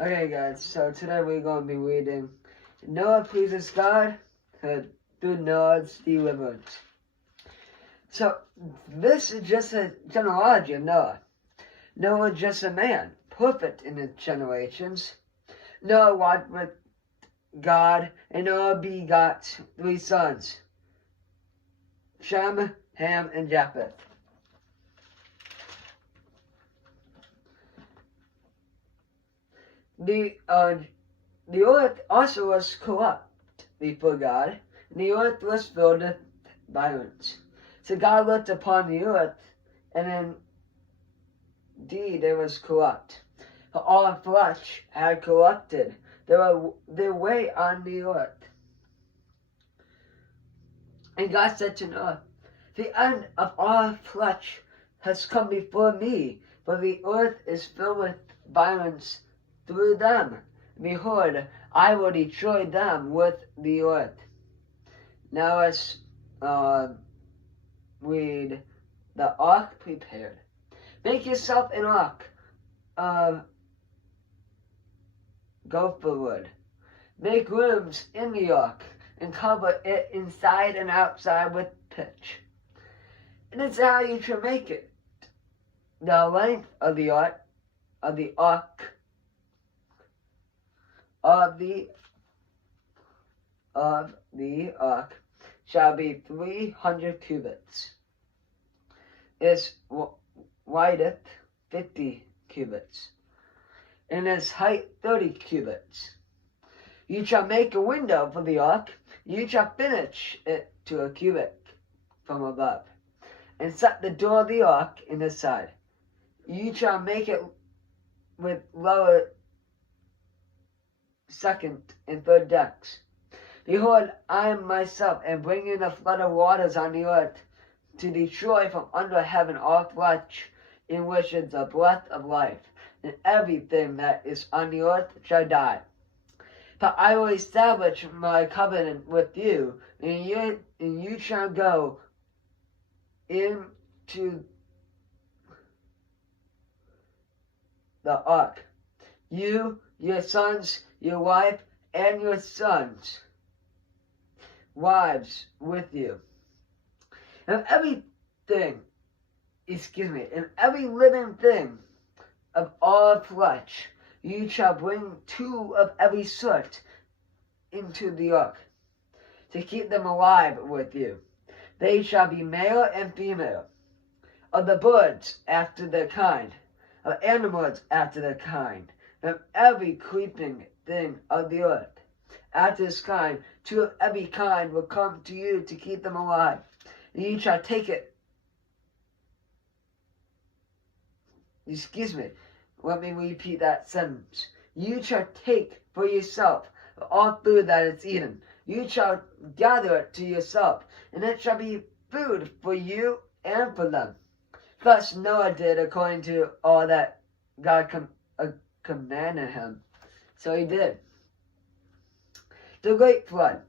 Okay, guys, so today we're going to be reading Noah Pleases God through Noah's Deliverance. So, this is just a genealogy of Noah. Noah was just a man, perfect in his generations. Noah walked with God, and Noah begot 3 sons, Shem, Ham, and Japheth. The earth also was corrupt before God, and the earth was filled with violence. So God looked upon the earth, and indeed it was corrupt. For all flesh had corrupted their way on the earth. And God said to Noah, the end of all flesh has come before me, for the earth is filled with violence through them. Behold, I will destroy them with the earth. Now let's read the ark prepared. Make yourself an ark of gopher wood. Make rooms in the ark and cover it inside and outside with pitch. And it's how you should make it. The length of the ark shall be 300 cubits. Its width 50 cubits, and its height 30 cubits. You shall make a window for the ark. You shall finish it to a cubit from above, and set the door of the ark in the side. You shall make it with lower second and third decks. Behold, I myself am bringing a flood of waters on the earth to destroy from under heaven all flesh in which is the breath of life, and everything that is on the earth shall die. But I will establish my covenant with you, and you shall go into the ark, you, your sons, your wife, and your sons' wives with you. And every living thing of all flesh, you shall bring 2 of every sort into the ark, to keep them alive with you. They shall be male and female, of the birds after their kind, of animals after their kind, and of every creeping thing of the earth after his kind. 2 of every kind will come to you to keep them alive. And you shall take it. Let me repeat that sentence. You shall take for yourself all food that is eaten. You shall gather it to yourself, and it shall be food for you and for them. Thus Noah did according to all that God commanded him. So he did. The great flood.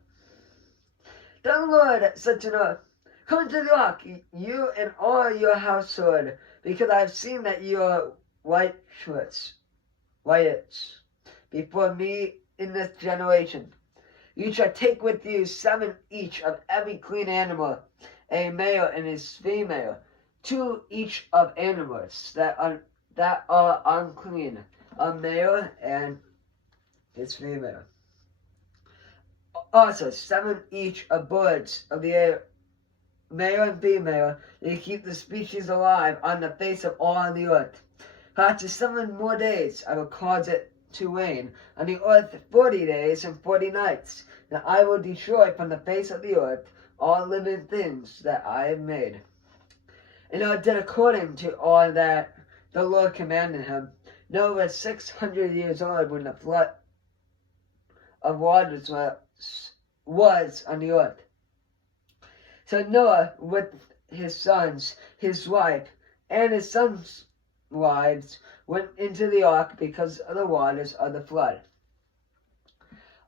The Lord said to Noah, come to the ark, you and all your household, because I have seen that you are righteous before me in this generation. You shall take with you 7 each of every clean animal, a male and his female, 2 each of animals that are unclean, a male and his female. Also 7 each of birds of the air, male and female, to keep the species alive on the face of all the earth. After 7 more days I will cause it to rain on the earth 40 days and 40 nights, and I will destroy from the face of the earth all living things that I have made. And Noah did according to all that the Lord commanded him. Noah was 600 years old when the flood of waters was on the earth. So Noah, with his sons, his wife, and his sons' wives, went into the ark because of the waters of the flood.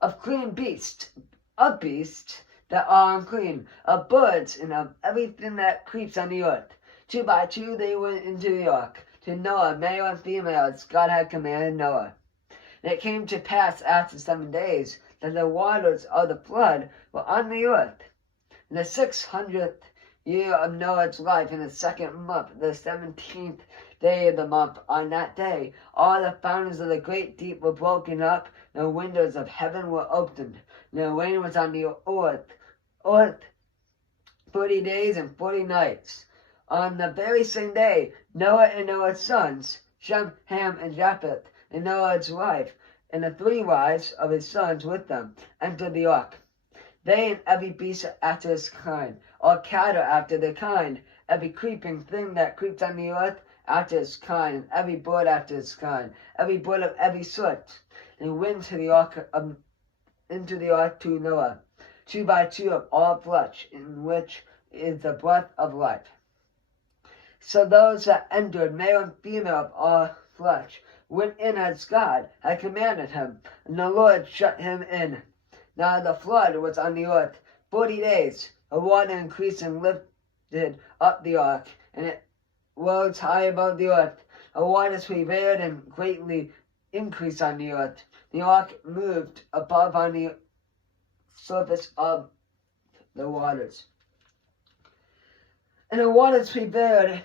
Of clean beasts that are unclean, of birds, and of everything that creeps on the earth. 2 by 2 they went into the ark, to Noah, male and female, as God had commanded Noah. And it came to pass after 7 days that the waters of the flood were on the earth. In the 600th year of Noah's life, in the 2nd month, the 17th day of the month, on that day, all the fountains of the great deep were broken up, and the windows of heaven were opened, and the rain was on the earth 40 days and 40 nights. On the very same day, Noah and Noah's sons, Shem, Ham, and Japheth, and Noah's wife, and the 3 wives of his sons with them, entered the ark. They and every beast after his kind, all cattle after their kind, every creeping thing that creeps on the earth after its kind, and every bird after its kind, every bird of every sort. And went into the ark to Noah, 2 by 2 of all flesh, in which is the breath of life. So those that entered, male and female of all flesh, went in as God had commanded him, and the Lord shut him in. Now the flood was on the earth 40 days. The water increased and lifted up the ark, and it rose high above the earth. The waters prevailed and greatly increased on the earth. The ark moved above on the surface of the waters. And the waters prevailed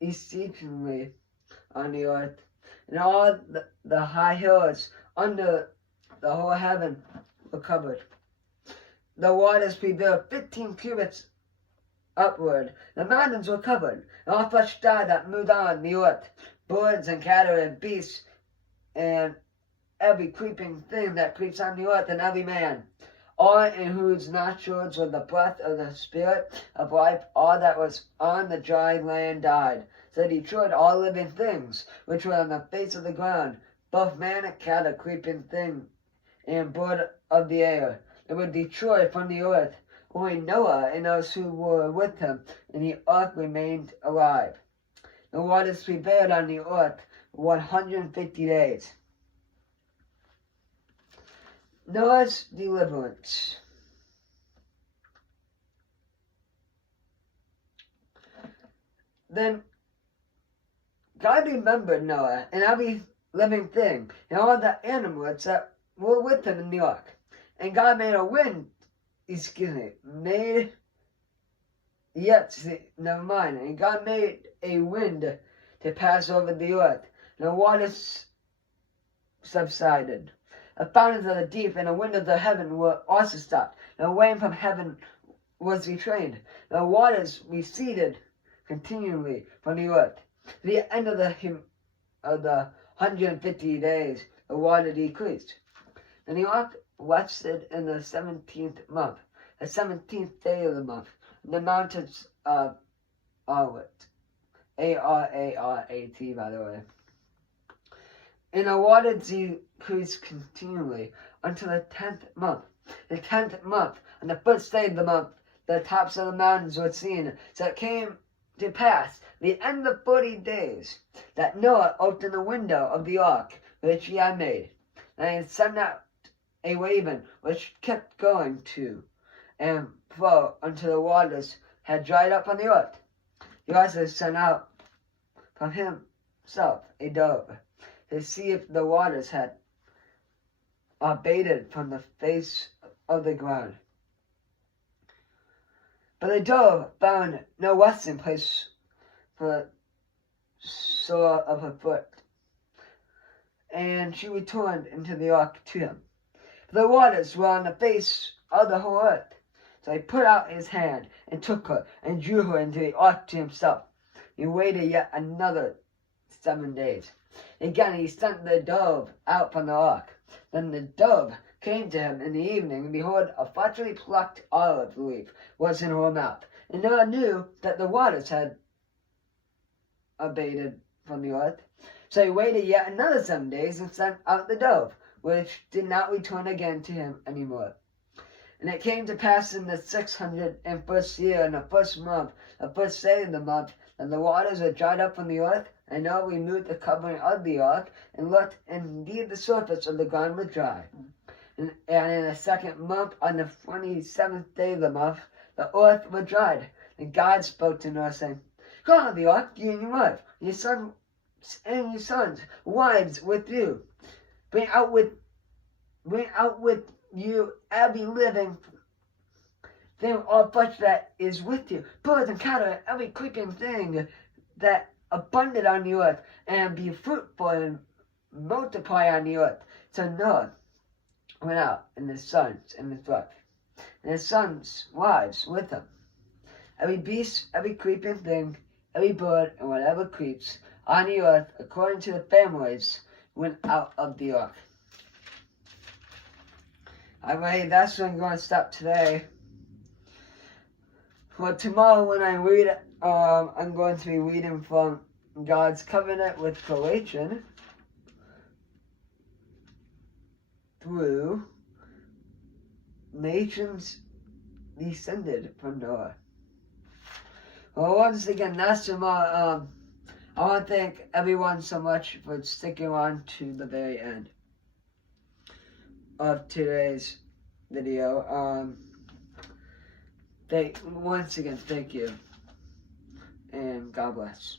exceedingly on the earth, and all the high hills under the whole heaven were covered. The waters prevailed 15 cubits upward. The mountains were covered, and all flesh died that moved on the earth, birds and cattle and beasts, and every creeping thing that creeps on the earth, and every man, all in whose nostrils was the breath of the Spirit of life. All that was on the dry land died. So he destroyed all living things which were on the face of the ground, both man and cattle, creeping thing, and bird of the air. They were destroyed from the earth. Only Noah and those who were with him in the ark remained alive. The waters prevailed on the earth 150 days. Noah's deliverance. Then God remembered Noah and every living thing and all the animals that were with him in the ark. And God made a wind, and God made a wind to pass over the earth, and the waters subsided. The fountains of the deep and the windows of the heaven were also stopped, and the rain from heaven was restrained. The waters receded continually from the earth. At the end of the 150 days, the water decreased. And the ark rested in the 17th month, the 17th day of the month, in the mountains of Ararat. Ararat, by the way. And the water decreased continually until the 10th month. The 10th month, on the first day of the month, the tops of the mountains were seen. So it came to pass, the end of 40 days, that Noah opened the window of the ark which he had made, and he sent out a raven which kept going to and fro until the waters had dried up on the earth. He also sent out from himself a dove to see if the waters had abated from the face of the ground. But the dove found no resting place for the sole of her foot, and she returned into the ark to him. For the waters were on the face of the whole earth. So he put out his hand and took her and drew her into the ark to himself. He waited yet another 7 days. Again he sent the dove out from the ark. Then the dove came to him in the evening, and behold, a freshly plucked olive leaf was in her mouth. And Noah knew that the waters had abated from the earth. So he waited yet another 7 days and sent out the dove, which did not return again to him any more. And it came to pass in the 601st year, in the first month, the first day of the month, that the waters were dried up from the earth, and Noah removed the covering of the ark, and looked, and indeed the surface of the ground was dry. And in the 2nd month, on the 27th day of the month, the earth was dried. And God spoke to Noah, saying, Go out of the ark, you and your wife, your sons and your sons, wives with you. Bring out with you every living thing all flesh that is with you. Birds and cattle, every creeping thing that abundant on the earth, and be fruitful and multiply on the earth. So Noah went out, and his sons and his wife, and his sons' wives with him. Every beast, every creeping thing, every bird, and whatever creeps on the earth, according to the families, went out of the ark. Alright, that's where I'm going to stop today. Well, tomorrow when I read, I'm going to be reading from God's covenant with creation through nations descended from Noah. Well, once again, that's tomorrow. I want to thank everyone so much for sticking on to the very end of today's video. Once again, thank you, and God bless.